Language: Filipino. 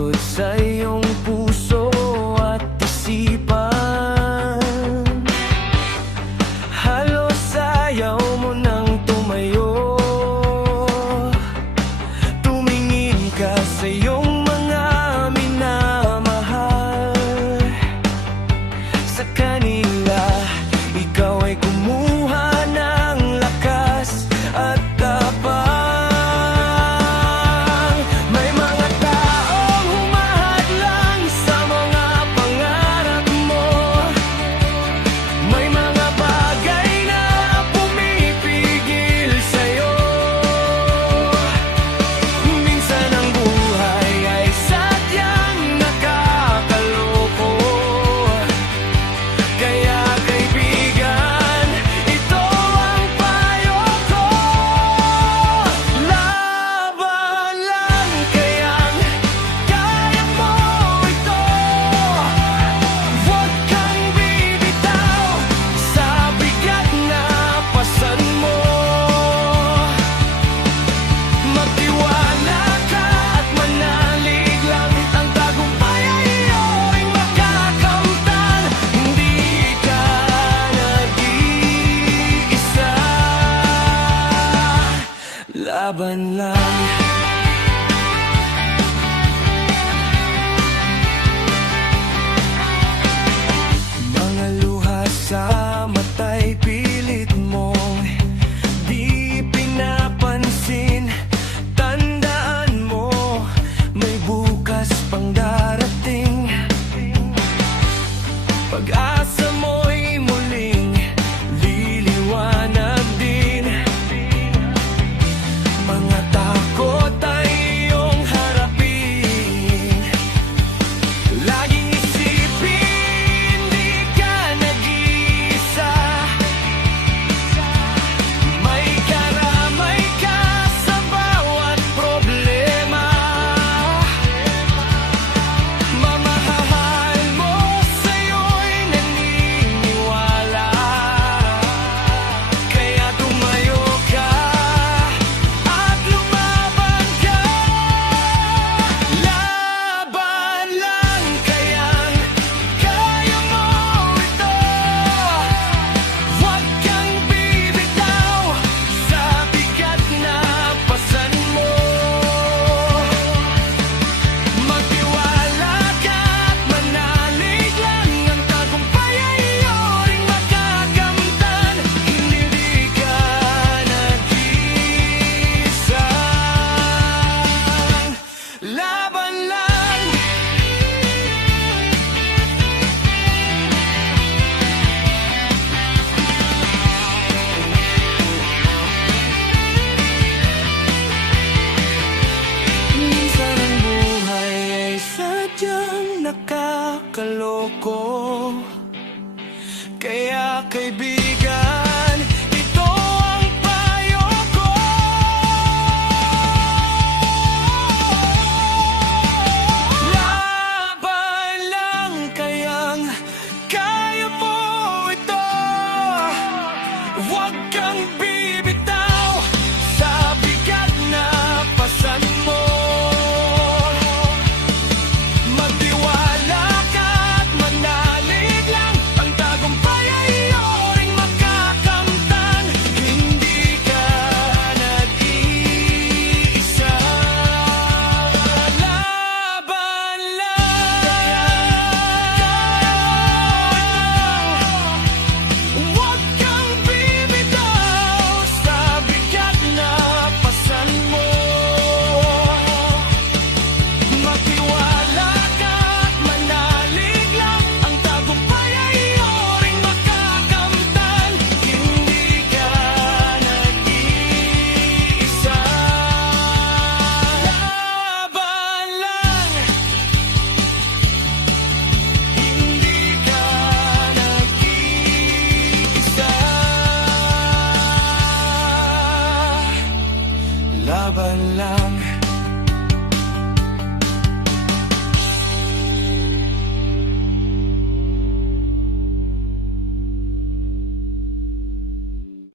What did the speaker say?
ikot sa iyong puso at isipan. Halos ayaw mo nang tumayo, tumingin ka sa iyong mga minamahal. Sa kanila, ikaw ay kumuha ng lakas at tapang. May mga taong humahadlang sa mga pangarap mo. May mga bagay na pumipigil sa'yo. Minsan ang buhay ay sadyang nakakaloko. Kaya kaibigan, ito ang payo ko. Laban lang, kayang kaya mo ito. Huwag kang bibitaw sa bigat na pasan mo. Magtiwala ka at manalig lang. Ang tagumpay ay iyong makakamtan. Hindi ka nag-iisa. Laban lang. Mga luha sa mata'y pilit mong di pinapansin. Tandaan mo, may bukas pang darating. Pag-asa mo'y muling liliwanag din. Mga takot ay iyong harapin. Laging isipin, di ka nag-iisa. May karamay ka sa bawat problema. Mamahal mo sa'yo'y naniniwala. Kaya tumayo ka at lumaban ka. Laban lang, kayang kaya mo ito. Huwag kang bibitaw sa bigat na pasan mo. Magtiwala ka at manalig lang. Ang tagumpay ay iyong makakamtan. Hindi ka nag-iisa. Laban lang. Minsan ang buhay ay sadyang nakakaloko. Kaya kaibigan, ito ang payo ko. Laban lang, kayang kaya mo ito. Huwag kang bibitaw sa bigat na pasan mo. Magtiwala ka at manalig lang. Ang tagumpay ay iyong makakamtan. Hindi ka nag-iisa. Laban lang. Huwag kang bibitaw sa bigat na pasan mo. Magtiwala ka at manalig lang. Ang tagumpay ay iyong makakamtan. Hindi ka nag-iisa. Laban lang. Hindi ka nag-iisa. Laban lang.